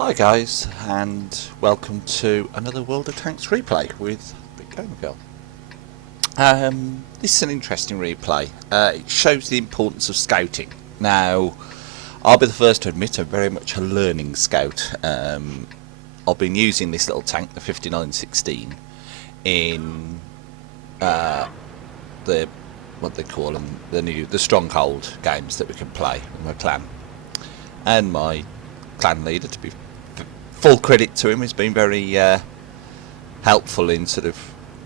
Hi guys, and welcome to another World of Tanks replay with Big Gamer Girl. This is an interesting replay. It shows the importance of scouting. Now, I'll be the first to admit I'm very much a learning scout. I've been using this little tank, the 5916, in the what they call them, the stronghold games that we can play with my clan, and my clan leader, to be full credit to him, has been very helpful in sort of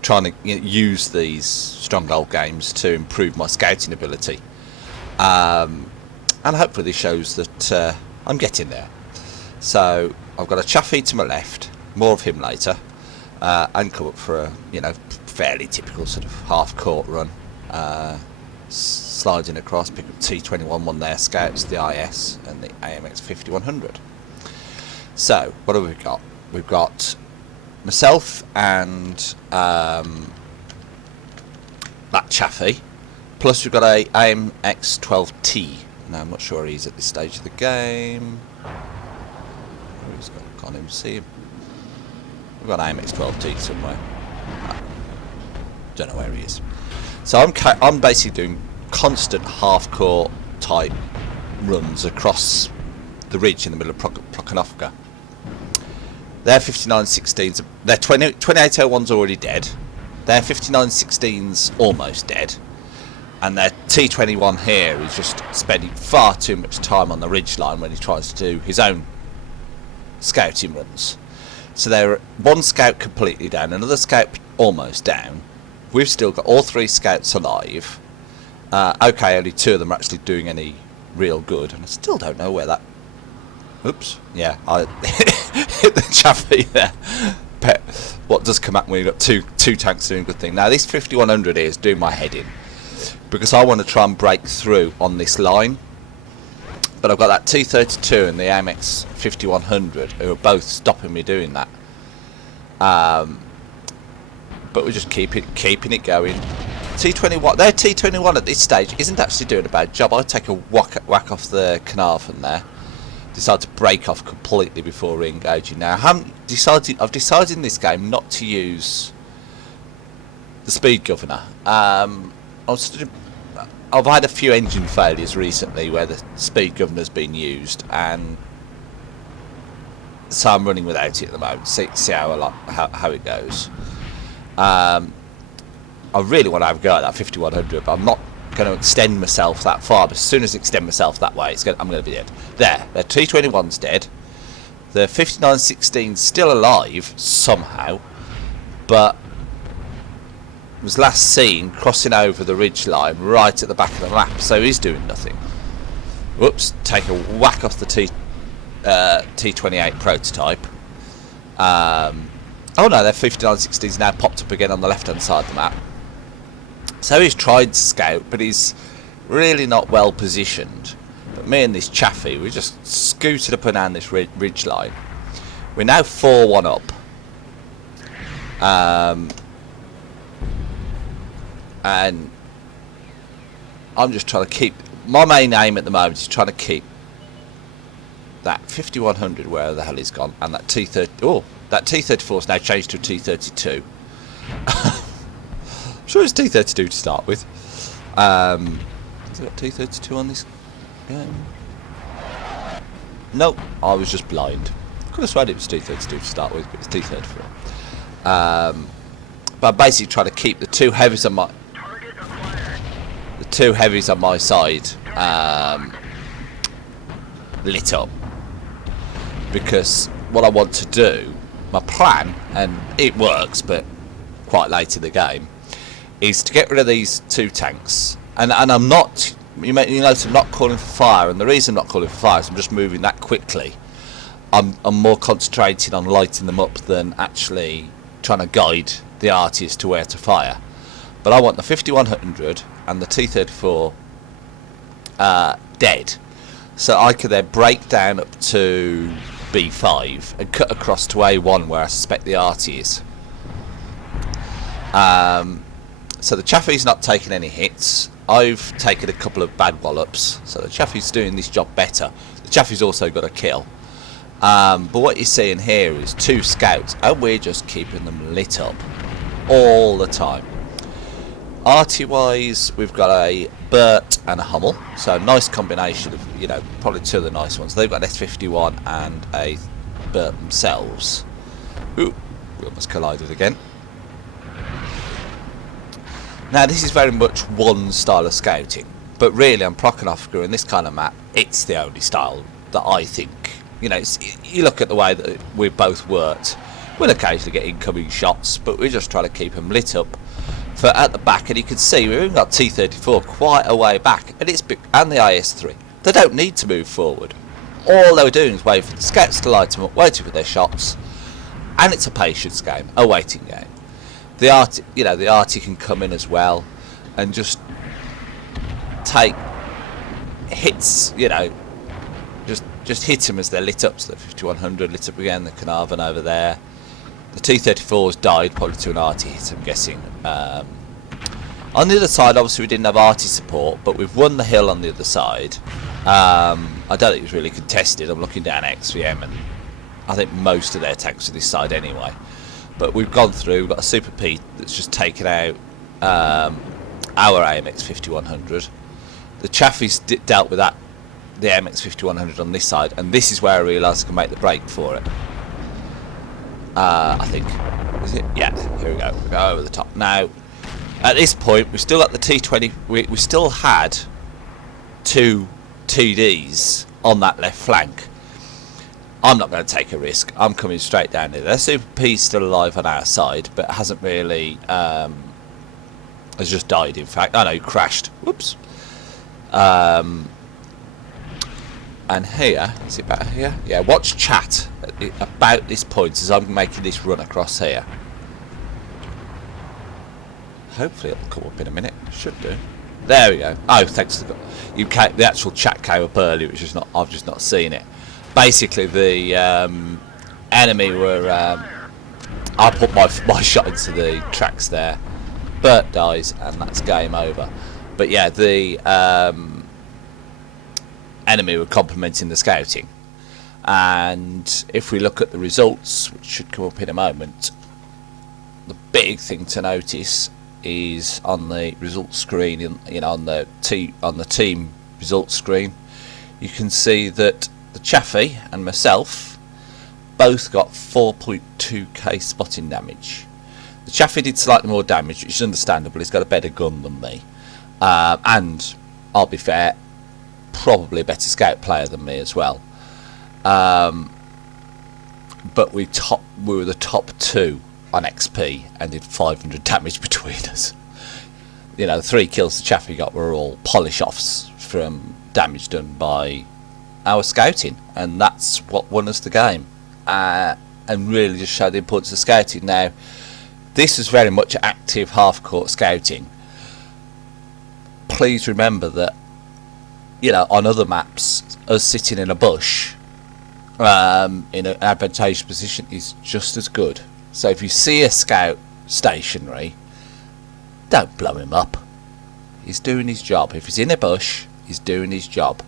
trying to use these stronghold games to improve my scouting ability, and hopefully this shows that I'm getting there. So I've got a Chaffee to my left, more of him later, and come up for a fairly typical sort of half court run, sliding across, pick up T21 on their scouts, the IS and the AMX 5100. So what have we got? We've got myself and that Chaffee, plus we've got a AMX 12T. Now I'm not sure where he's at this stage of the game. Where's he gone? Can't even see him. We've got AMX 12T somewhere. Don't know where he is. So I'm basically doing constant half-court type runs across the ridge in the middle of Prokhonovka. Their 5916s, their 2801's already dead. Their 5916's almost dead, and their T21 here is just spending far too much time on the ridge line when he tries to do his own scouting runs. So they're one scout completely down, another scout almost down. We've still got all three scouts alive. Okay, only two of them are actually doing any real good, and I still don't know where that... Oops, yeah, I hit the Chaffee there. But what does come up when you've got two tanks doing a good thing? Now this 5100 here is doing my head in, because I want to try and break through on this line. But I've got that T32 and the AMX 5100 who are both stopping me doing that. But we're just keeping it going. T21, their T21 at this stage isn't actually doing a bad job. I take a whack off the Carnarvon there. Decide to break off completely before re-engaging. Now I've decided in this game not to use the speed governor. I've had a few engine failures recently where the speed governor's been used, and so I'm running without it at the moment. See how it goes. I really want to have a go at that 5100, but I'm not going to extend myself that far. But as soon as I extend myself that way, I'm going to be dead. There, their T21's dead. The 5916's still alive somehow, but was last seen crossing over the ridge line right at the back of the map, so he's doing nothing. Whoops! Take a whack off the T28 prototype. Oh no, their 5916's now popped up again on the left-hand side of the map. So he's tried to scout, but he's really not well positioned. But me and this Chaffee, we just scooted up and down this ridge line. We're now 4-1 up. And I'm just trying to keep... My main aim at the moment is trying to keep that 5100 where the hell he's gone, and that T30... Oh, that T34's now changed to a T32. I'm sure it's T32 to start with. Has it got T32 on this game? Nope, I was just blind. Could have sworn it was T32 to start with, but it's T34. But I'm basically trying to keep the two heavies on my side lit up, because what I want to do, my plan, and it works, but quite late in the game, is to get rid of these two tanks, and I'm not, you notice I'm not calling for fire, and the reason I'm not calling for fire is I'm just moving that quickly. I'm more concentrating on lighting them up than actually trying to guide the artist to where to fire. But I want the 5100 and the T34 dead, so I could then break down up to B5 and cut across to A1 where I suspect the arty is. So the Chaffee's not taking any hits. I've taken a couple of bad wallops, so the Chaffee's doing this job better. The Chaffee's also got a kill. But what you're seeing here is 2 scouts, and we're just keeping them lit up all the time. Arty wise, we've got a Burt and a Hummel, so nice combination of, you know, probably 2 of the nice ones. They've got an S51 and a Burt themselves. Ooh, we almost collided again. Now this is very much one style of scouting, but really on Prokhonovka in this kind of map, it's the only style that I think. You know, you look at the way that we've both worked, we'll occasionally get incoming shots, but we're just trying to keep them lit up for at the back. And you can see we've even got T-34 quite a way back, and and the IS-3. They don't need to move forward. All they were doing is wait for the scouts to light them up, waiting for their shots, and it's a patience game, a waiting game. The arty can come in as well and just take hits, you know, just hit them as they're lit up. So the 5100 lit up again, the Carnarvon over there. The T-34's died probably to an arty hit, I'm guessing. On the other side, obviously we didn't have arty support, but we've won the hill on the other side. I don't think it was really contested. I'm looking down XVM, and I think most of their tanks are this side anyway. But we've gone through, we've got a Super P that's just taken out our AMX 5100. The Chaffee's dealt with that, the AMX 5100 on this side, and this is where I realised I can make the break for it. I think. Is it? Yeah, here we go. We go over the top. Now, at this point, we've still got the T20, we still had 2 TDs on that left flank. I'm not going to take a risk. I'm coming straight down here. Their Super P's still alive on our side, but hasn't really, has just died, in fact. Oh no, he crashed. Whoops. And here, is it about here? Yeah, watch chat about this point as I'm making this run across here. Hopefully it'll come up in a minute. Should do. There we go. Oh, thanks to the actual chat came up earlier, which is not. I've just not seen it. Basically, the enemy were. I put my shot into the tracks there. Burt dies, and that's game over. But yeah, the enemy were complementing the scouting. And if we look at the results, which should come up in a moment, the big thing to notice is on the results screen, you know, on the team results screen, you can see that the Chaffee and myself both got 4.2k spotting damage. The Chaffee did slightly more damage, which is understandable. He's got a better gun than me, and I'll be fair, probably a better scout player than me as well. But we were the top 2 on XP and did 500 damage between us. You know, the 3 kills the Chaffee got were all polish offs from damage done by our scouting, and that's what won us the game, and really just showed the importance of scouting. Now, this is very much active half-court scouting. Please remember that, you know, on other maps, us sitting in a bush in an advantageous position is just as good. So if you see a scout stationary, don't blow him up. He's doing his job. If he's in a bush, he's doing his job.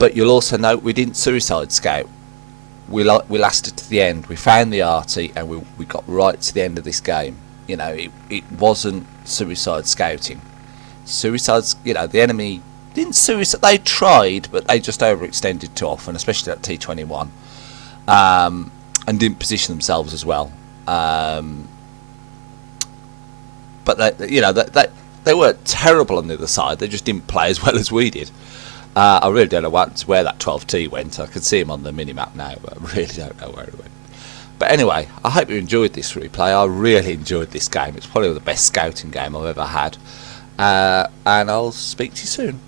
But you'll also note we didn't suicide scout. We lasted to the end. We found the arty, and we got right to the end of this game. You know, it wasn't suicide scouting. Suicides, you know, the enemy didn't suicide. They tried, but they just overextended too often, especially that T21, and didn't position themselves as well. But they weren't terrible on the other side. They just didn't play as well as we did. I really don't know where that 12T went. I can see him on the minimap now, but I really don't know where he went. But anyway, I hope you enjoyed this replay. I really enjoyed this game. It's probably the best scouting game I've ever had. And I'll speak to you soon.